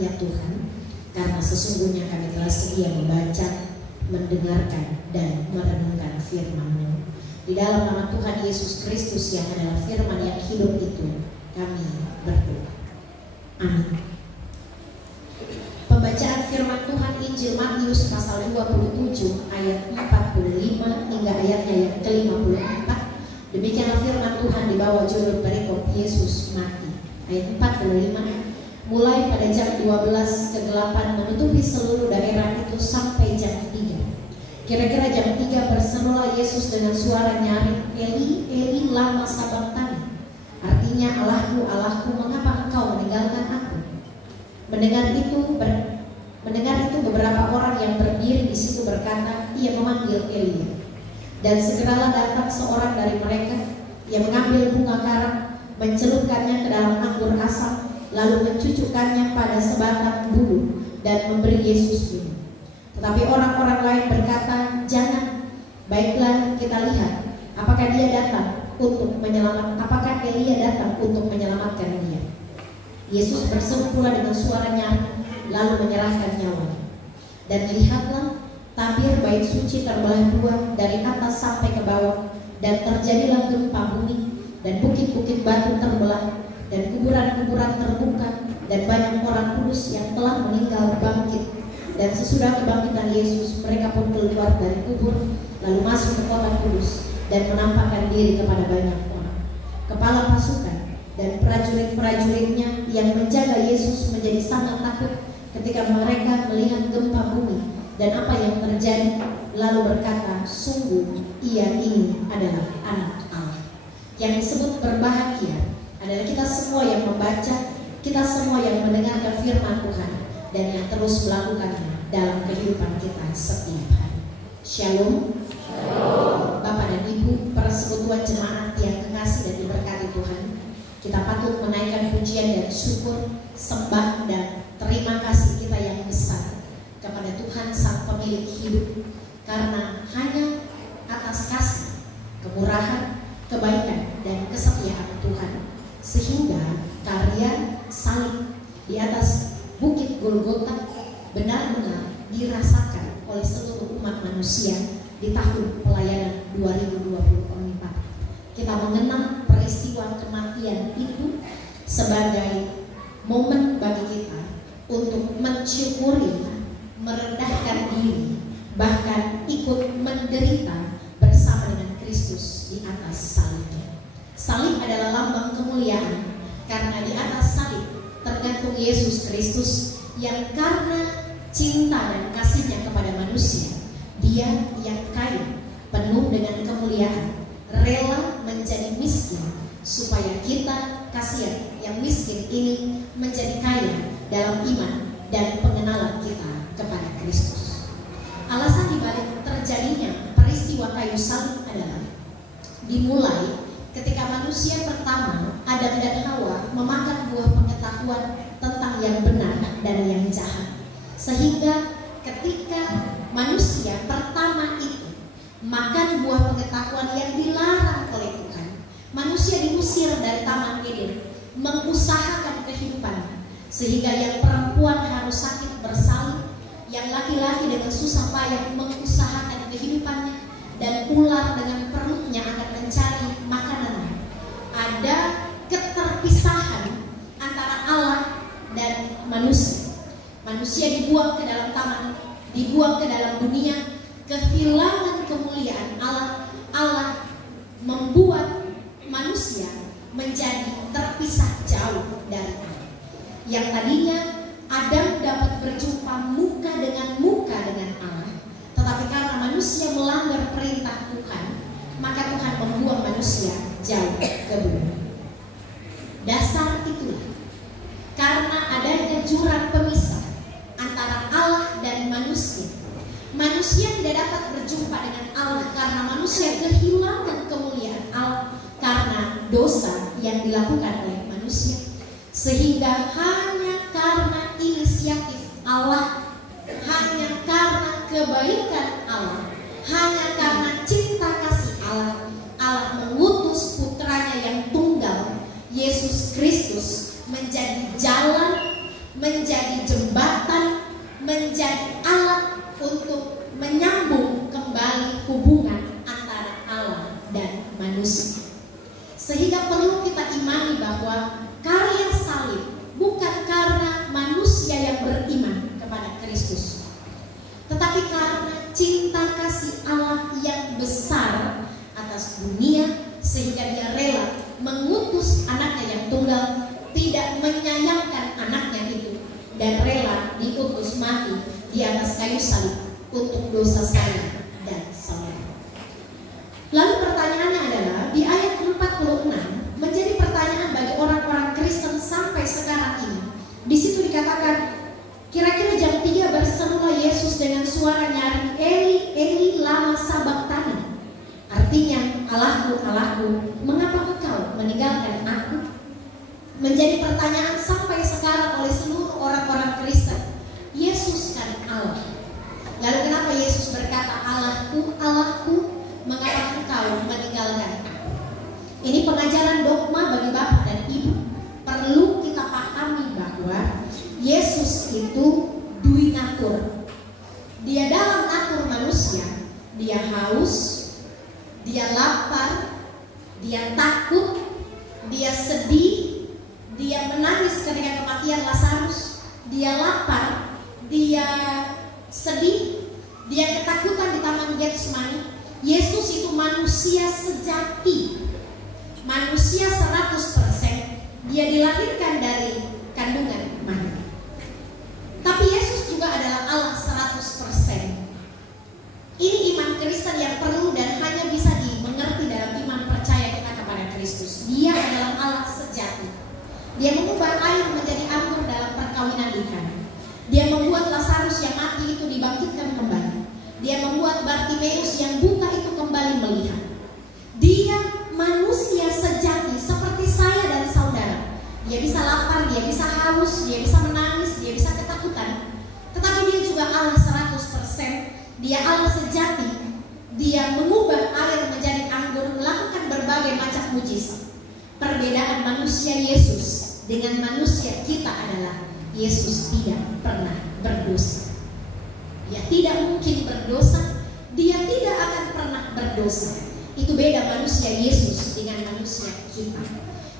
ya Tuhan, karena sesungguhnya kami telah sedia membaca, mendengarkan, dan merenungkan firman-Mu. Di dalam nama Tuhan Yesus Kristus yang adalah firman yang hidup itu, kami berdoa. Amin. Pembacaan firman Tuhan Injil Matius pasal 27 ayat 45 hingga ayatnya yang ke-54. Demikianlah firman Tuhan di bawah judul perikop Yesus mati. Ayat 45. Mulai pada jam 12 kegelapan menutupi seluruh daerah itu sampai jam 3. Kira-kira jam 3 berserulah Yesus dengan suara nyaring, Eli, Eli, lama sabachthani. Artinya, Allahku, Allahku, mengapa engkau meninggalkan aku? Mendengar itu beberapa orang yang berdiri di situ berkata, ia memanggil Elia. Dan segeralah datang seorang dari mereka yang mengambil bunga karang, mencelupkannya ke dalam anggur asam, lalu mencucukkannya pada sebatang bulu dan memberi Yesus minum. Tetapi orang-orang lain berkata, jangan, baiklah kita lihat apakah Elia datang untuk menyelamatkan dia. Yesus berseru pula dengan suara nyaring, lalu menyerahkan nyawanya. Dan lihatlah, tabir bait suci terbelah dua dari atas sampai ke bawah, dan terjadilah gempa bumi, dan bukit-bukit batu terbelah, dan kuburan-kuburan terbuka, dan banyak orang kudus yang telah meninggal bangkit. Dan sesudah kebangkitan Yesus, mereka pun keluar dari kubur, lalu masuk ke kota kudus, dan menampakkan diri kepada banyak orang. Kepala pasukan dan prajurit-prajuritnya yang menjaga Yesus menjadi sangat takut ketika mereka melihat gempa bumi dan apa yang terjadi, lalu berkata, sungguh ia ini adalah anak Allah. Yang disebut berbahagia adalah kita semua yang membaca, kita semua yang mendengarkan firman Tuhan, dan yang terus melakukannya dalam kehidupan kita setiap hari. Shalom. Bapak dan Ibu, persekutuan jemaat yang kekasih dan diberkati Tuhan, kita patut menaikkan pujian dan syukur, sembah dan terima kasih kita yang besar kepada Tuhan Sang Pemilik hidup, karena hanya atas kasih, kemurahan, kebaikan, dan kesetiaan Tuhan, sehingga karya salib di atas Bukit Golgota benar-benar dirasakan oleh seluruh umat manusia di tahun pelayanan 2024. Kita mengenang peristiwa kematian itu sebagai momen bagi kita untuk mensyukuri, merendahkan diri, bahkan ikut menderita bersama dengan Kristus di atas salibnya. Salib adalah lambang kemuliaan, karena di atas salib tergantung Yesus Kristus yang karena cinta dan kasihnya kepada manusia, dia yang kaya, penuh dengan kemuliaan, rela menjadi miskin supaya kita, kasihan yang miskin ini, menjadi kaya dalam iman dan pengenalan kita kepada Kristus. Alasan dibalik terjadinya peristiwa kayu salib adalah dimulai ketika manusia pertama, Adam dan Hawa, memakan buah pengetahuan tentang yang benar dan yang jahat. Sehingga ketika manusia pertama itu makan buah pengetahuan yang dilarang oleh Tuhan, manusia diusir dari Taman Eden, mengusahakan kehidupannya. Sehingga yang perempuan harus sakit bersalin, yang laki-laki dengan susah payah mengusahakan kehidupannya, dan ular dengan perutnya akan mencari makanannya. Ada keterpisahan antara Allah dan manusia. Manusia dibuang ke dalam taman, dibuang ke dalam dunia, kehilangan kemuliaan Allah. Allah membuat manusia menjadi terpisah jauh dari Allah. Yang tadinya Adam dapat berjumpa muka dengan Allah, tetapi karena manusia melanggar perintah Tuhan, maka Tuhan membuang manusia jauh ke bumi. Dasar itulah, karena adanya jurang pemisah antara Allah dan manusia, manusia tidak dapat berjumpa dengan Allah karena manusia kehilangan kemuliaan Allah karena dosa yang dilakukan oleh manusia. Sehingga hanya karena inisiatif Allah, hanya karena kebaikan Allah, hanya karena cinta kasih Allah, Allah mengutus putranya yang tunggal, Yesus Kristus, menjadi jalan, menjadi jembatan, menjadi alat untuk menyambung kembali hubungan antara Allah dan manusia. Sehingga perlu kita imani bahwa karya salib bukan karena manusia yang beriman kepada Kristus, tetapi karena cinta kasih Allah yang besar atas dunia, sehingga dia rela mengutus anaknya yang tunggal, tidak menyayangkan anaknya itu, dan rela diutus mati di atas kayu salib untuk dosa saya dan saudara. Lalu pertanyaannya adalah di ayat 46 menjadi pertanyaan bagi orang-orang Kristen sampai sekarang ini. Di situ dikatakan, kira-kira jam 3 berserulah Yesus dengan suara nyaring, Eli, Eli, lama sabachthani. Artinya, Allahku, Allahku, mengapa engkau meninggalkan aku? Menjadi pertanyaan sampai sekarang oleh seluruh orang-orang Kristen. Yesus kan Allah. Lalu kenapa Yesus berkata, Allahku, Allahku, mengapa engkau meninggalkan aku? Ini pengajaran dogma bagi Bapak dan Ibu. Perlu kita pahami bahwa Yesus itu dui natur. Dia dalam natur manusia, dia haus, dia lapar, dia takut, dia sedih, dia menangis ketika kematian Lazarus, dia lapar, dia sedih, dia ketakutan di Taman Getsemani. Yesus itu manusia sejati, manusia 100%. Dia dilahirkan dari kandungan Maria. Tapi Yesus juga adalah Allah 100%. Ini iman Kristen yang perlu dan hanya bisa dimengerti dalam iman percaya kita kepada Kristus. Dia adalah Allah sejati. Dia mengubah air menjadi anggur dalam perkawinan ikan. Dia membuat Lazarus yang mati itu dibangkitkan kembali. Dia membuat Bartimeus yang buta itu kembali melihat. Dia manusia sejati seperti saya dan saudara. Dia bisa lapar, dia bisa haus, dia bisa menangis, dia bisa ketakutan. Tetapi dia juga Allah 100%. Dia Allah sejati. Dia mengubah air menjadi anggur, melakukan berbagai macam mujizat. Perbedaan manusia Yesus dengan manusia kita adalah Yesus tidak pernah berdosa. Dia tidak mungkin berdosa. Dia tidak akan pernah berdosa. Itu beda manusia Yesus dengan manusia kita.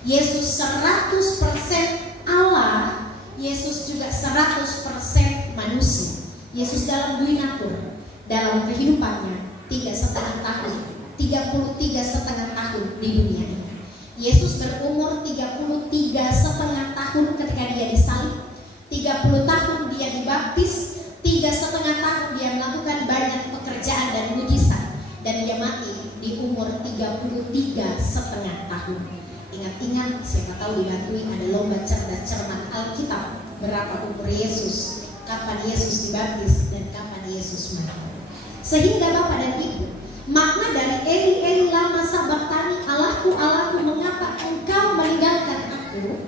Yesus 100% Allah. Yesus juga 100% manusia. Yesus dalam dui natur, dalam kehidupannya 3,5 tahun, 33,5 tahun di dunia ini. Yesus berumur 33,5 tahun ketika dia disalib, 30 tahun dia dibaptis, 3,5 tahun dia melakukan banyak pekerjaan dan mujizat, dan dia mati di umur 33,5 tahun. Ingat-ingat, siapa tahu dibantui ada lomba cerdas cermat Alkitab. Berapa umur Yesus, kapan Yesus dibaptis, dan kapan Yesus mati. Sehingga Bapak dan Ibu, makna dari Eli, Eli, lama sabachthani, Allahku, Allahku, mengapa engkau meninggalkan aku?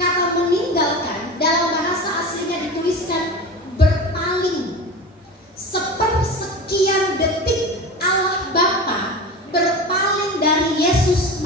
Kata meninggalkan dalam bahasa aslinya dituliskan berpaling. Sepersekian detik Allah Bapa berpaling dari Yesus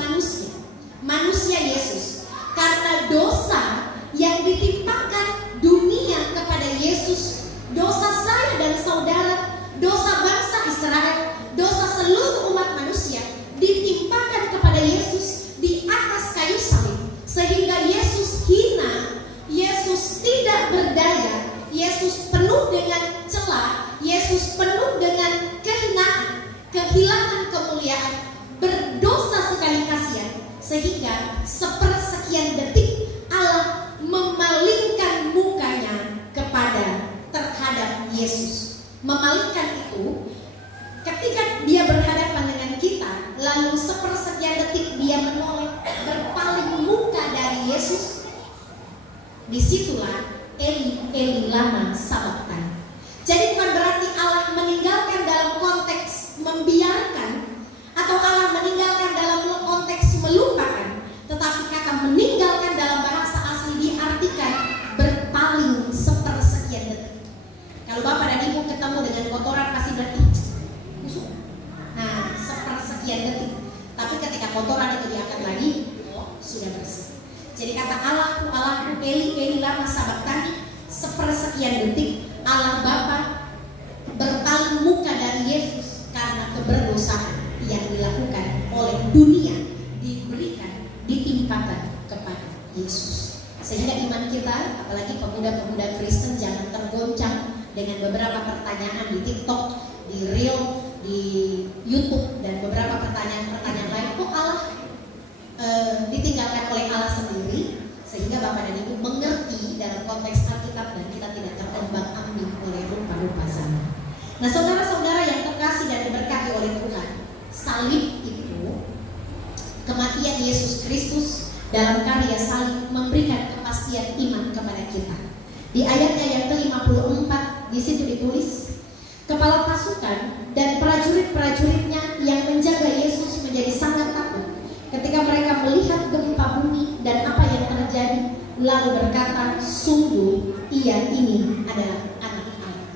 manusia Yesus, karena dosa yang ditimpakan dunia kepada Yesus, dosa saya dan saudara, dosa bangsa Israel, dosa seluruh umat manusia ditimpakan kepada Yesus di atas kayu salib, sehingga Yesus hina, Yesus tidak berdaya, Yesus penuh dengan celah, Yesus penuh dengan kehinaan, kehilangan kemuliaan, berdosa sekali kasihan, sehingga sepersekian detik Allah memalingkan mukanya terhadap Yesus. Memalingkan itu ketika dia berhadapan dengan kita, lalu sepersekian detik dia menoleh, berpaling muka dari Yesus. Disitulah Eli, Eli, lama sabachthani. Jadi bukan berarti Allah meninggalkan dalam konteks membiarkan, atau Allah meninggalkan dalam konteks melupakan, tetapi kata meninggalkan dalam bahasa asli diartikan berpaling sepersekian detik. Kalau Bapak dan Ibu ketemu dengan kotoran pasti berarti busuk. Nah, sepersekian detik. Tapi ketika kotoran itu diangkat lagi, sudah bersih. Jadi kata Allahku, Allahku, Eli, Eli, lama sabachthani, Sehingga iman kita, apalagi pemuda-pemuda Kristen, jangan tergoncang dengan beberapa pertanyaan di TikTok, di Reel, di YouTube, dan beberapa pertanyaan-pertanyaan lain. Kok Allah ditinggalkan oleh Allah sendiri? Sehingga Bapak dan Ibu mengerti dalam konteks Alkitab dan kita tidak terombang-ambing oleh rupa-rupa zaman. Nah, saudara-saudara yang terkasih dan diberkati oleh Tuhan, salib itu, kematian Yesus Kristus dalam karya salib memberikan kepastian iman kepada kita. Di ayatnya yang ke-54 di situ ditulis, kepala pasukan dan prajurit-prajuritnya yang menjaga Yesus menjadi sangat takut ketika mereka melihat gempa bumi dan apa yang terjadi, lalu berkata, sungguh ia ini adalah anak Allah.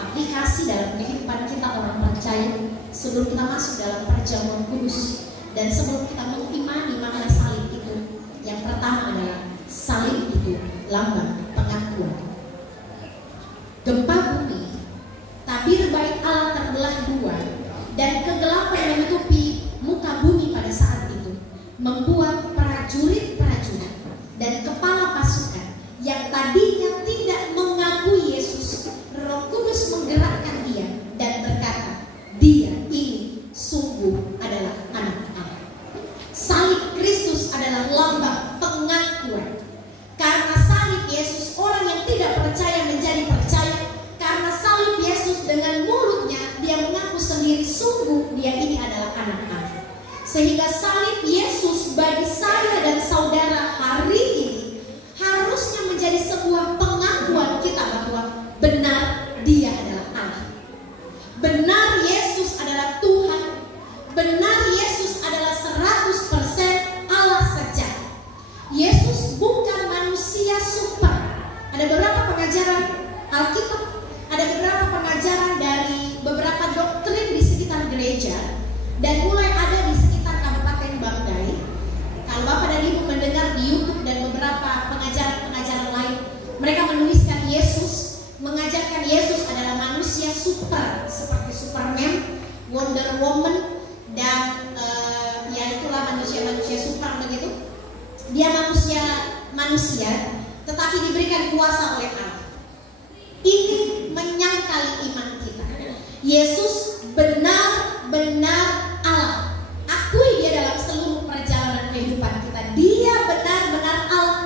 Aplikasi dalam kehidupan kita orang percaya, sebelum kita masuk dalam perjamuan kudus dan sebelum kita mengimani makna salib itu, yang pertama adalah salib itu lambang pengakuan. Gempa bumi, tabir bait Allah terbelah dua, dan kegelapan menutupi muka bumi pada saat itu, membuat prajurit-prajurit dan kepala pasukan yang tadinya tidak mengakui Yesus, Roh Kudus menggerakkan dia dan berkata, dia ini sungguh adalah anak Allah. Salib Kristus adalah lambang pengakuan. Karena salib Yesus, orang yang tidak percaya menjadi percaya. Karena salib Yesus, dengan mulutnya dia mengaku sendiri, sungguh dia ini adalah anak Allah. Sehingga salib Yesus bagi saya dan saudara hari ini harusnya menjadi sebuah pengakuan kita bahwa benar dia adalah Allah. Benar Yesus adalah Tuhan. Benar Yesus adalah 100% Allah sejati. Yesus bukan manusia super. Ada beberapa pengajaran Alkitab, ada beberapa pengajaran dari beberapa doktrin di sekitar gereja, dan mulai ada di sekitar Kabupaten Banggai. Kalau Bapak dan Ibu mendengar di YouTube dan beberapa pengajaran-pengajaran lain, mereka menuliskan Yesus, mengajarkan Yesus adalah manusia super, seperti Superman, Wonder Woman, dan ya itulah manusia-manusia super begitu. Dia manusia, tetapi diberikan kuasa oleh Allah. Ini menyangkali iman kita. Yesus benar-benar Allah. Akui dia dalam seluruh perjalanan kehidupan kita. Dia benar-benar Allah.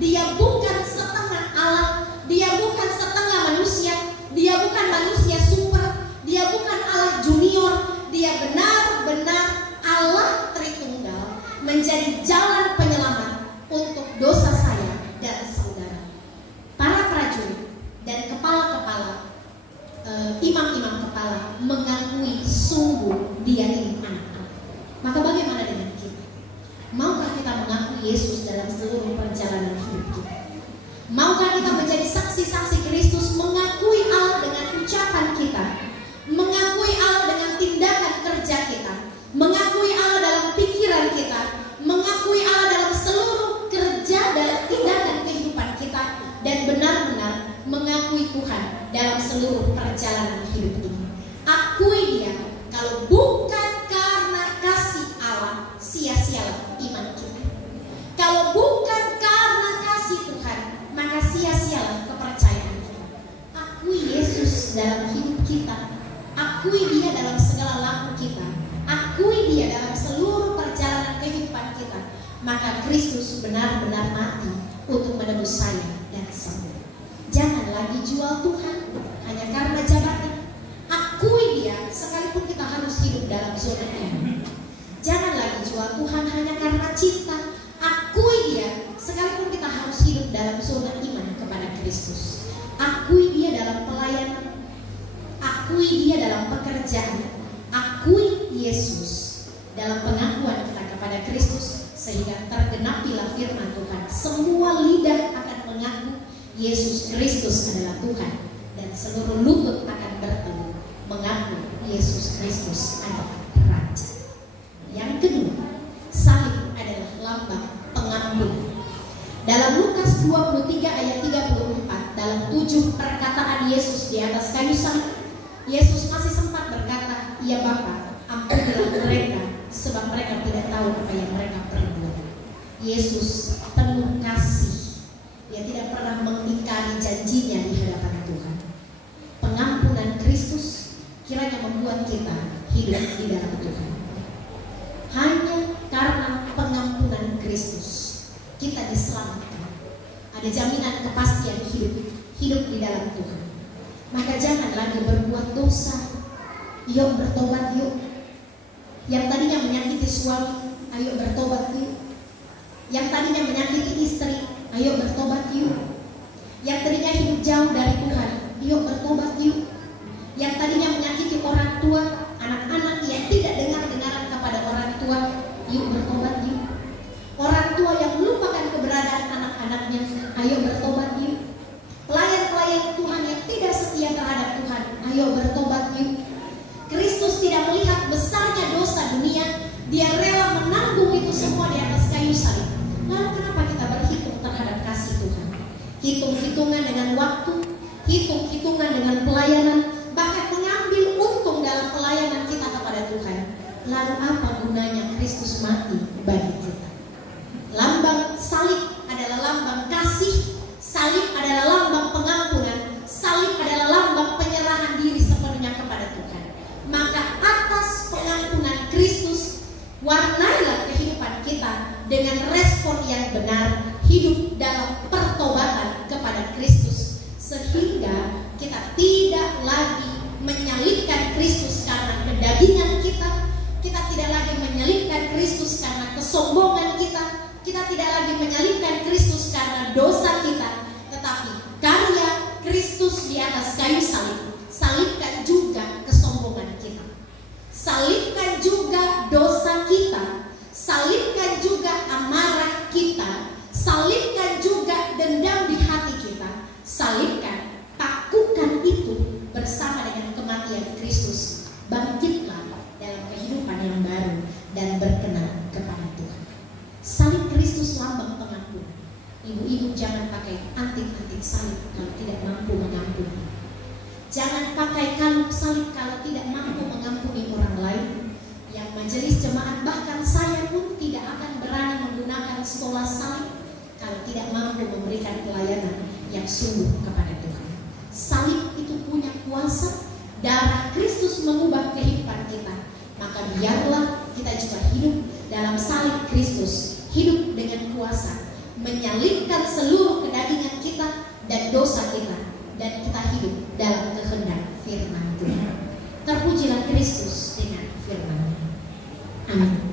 Dia bukan setengah Allah. Dia bukan setengah manusia. Dia bukan manusia super. Dia bukan Allah junior. Dia benar-benar Allah Tritunggal, menjadi jalan penyelamat untuk dosa saya dan saudara. Para prajurit dan kepala-kepala, imam-imam kepala mengakui sungguh dia ini anak Allah. Maka bagaimana dengan kita? Maukah kita mengakui Yesus dalam seluruh perjalanan hidup kita? Maukah kita menjadi saksi-saksi Kristus, mengakui Allah dengan ucapan kita, mengakui Allah dengan tindakan kerja kita, mengakui Allah dalam pikiran kita, mengakui Allah dalam seluruh kerja dalam tindakan kehidupan kita, dan benar-benar mengakui Tuhan dalam seluruh perjalanan hidup ini. Akui dia. Kalau bukan karena kasih Allah, sia-sialah iman kita. Kalau bukan karena kasih Tuhan, maka sia-sialah kepercayaan kita. Akui Yesus dalam hidup kita. Akui dia dalam segala laku kita. Akui dia dalam seluruh perjalanan kehidupan kita. Maka Kristus benar-benar mati untuk menebus saya dan saudara. Jangan lagi jual Tuhan hanya karena jabatan. Akui dia sekalipun kita harus hidup dalam zona nyaman. Jangan lagi jual Tuhan hanya karena cinta. Akui dia sekalipun kita harus hidup dalam zona iman kepada Kristus. Akui dia dalam pelayanan. Akui dia dalam pekerjaan. Akui Yesus dalam pengakuan kita kepada Kristus, sehingga tergenapilah firman Tuhan. Semua lidah akan mengaku Yesus Kristus adalah Tuhan, dan seluruh lutut akan bertelut mengaku Yesus Kristus adalah Raja. Yang kedua, salib adalah lambang pengampun. Dalam Lukas 23 ayat 34, dalam 7 perkataan Yesus di atas kayu salib, Yesus masih sempat berkata, "Ya Bapa, ampunilah mereka, sebab mereka tidak tahu apa yang mereka perbuat." Yesus penuh kasih membuat kita hidup di dalam Tuhan. Hanya karena pengampunan Kristus kita diselamatkan. Ada jaminan kepastian hidup di dalam Tuhan. Maka jangan lagi berbuat dosa. Yuk bertobat yuk. Yang tadinya menyakiti suami, ayo bertobat yuk. Yang tadinya menyakiti istri, ayo bertobat yuk. Yang tadinya hidup jauh dari Tuhan, yuk bertobat yuk. Yang tadinya menyakiti orang tua, anak-anak yang tidak dengar-dengaran kepada orang tua, yuk bertobat yuk. Orang tua yang melupakan keberadaan anak-anaknya, ayo bertobat yuk. Pelayan-pelayan Tuhan yang tidak setia terhadap Tuhan, ayo bertobat yuk. Kristus tidak melihat besarnya dosa dunia, Dia rela menanggung itu semua di atas kayu salib. Lalu kenapa kita berhitung terhadap kasih Tuhan? Hitung-hitungan dengan waktu, hitung-hitungan dengan pelayanan, bahkan mengambil untung dalam pelayanan kita kepada Tuhan. Lalu apa gunanya Kristus mati bagi kita? Lambang salib adalah lambang kasih, salib adalah lambang pengampunan, salib adalah lambang penyerahan diri sepenuhnya kepada Tuhan. Maka atas pengampunan Kristus, warnailah kehidupan kita dengan respon yang benar, hidup dalam pertobatan kepada Kristus, sehingga kita tidak lagi menyalibkan Kristus karena kedagingan kita, kita tidak lagi menyalibkan Kristus karena kesombongan kita, kita tidak lagi menyalibkan Kristus karena dosa kita, tetapi karya Kristus di atas kayu salib, salibkan juga kesombongan kita, salibkan juga dosa kita, salibkan juga amarah kita, salibkan juga dendam di hati kita, salibkan, takutkan itu bersama dengan kematian Kristus. Bangkitlah dalam kehidupan yang baru dan berkenan kepada Tuhan. Salib Kristus lambang pengampunan. Ibu-ibu jangan pakai anting-anting salib kalau tidak mampu mengampuni. Jangan pakai kalung salib kalau tidak mampu mengampuni orang lain. Yang majelis jemaat, bahkan saya pun tidak akan berani menggunakan sekolah salib kalau tidak mampu memberikan pelayanan yang sungguh kepada Tuhan. Salib itu punya kuasa, darah Kristus mengubah kehidupan kita. Maka biarlah kita juga hidup dalam salib Kristus, hidup dengan kuasa, menyalibkan seluruh kedagingan kita dan dosa kita, dan kita hidup dalam kehendak firman Tuhan. Terpujilah Kristus dengan firman-Nya. Amin.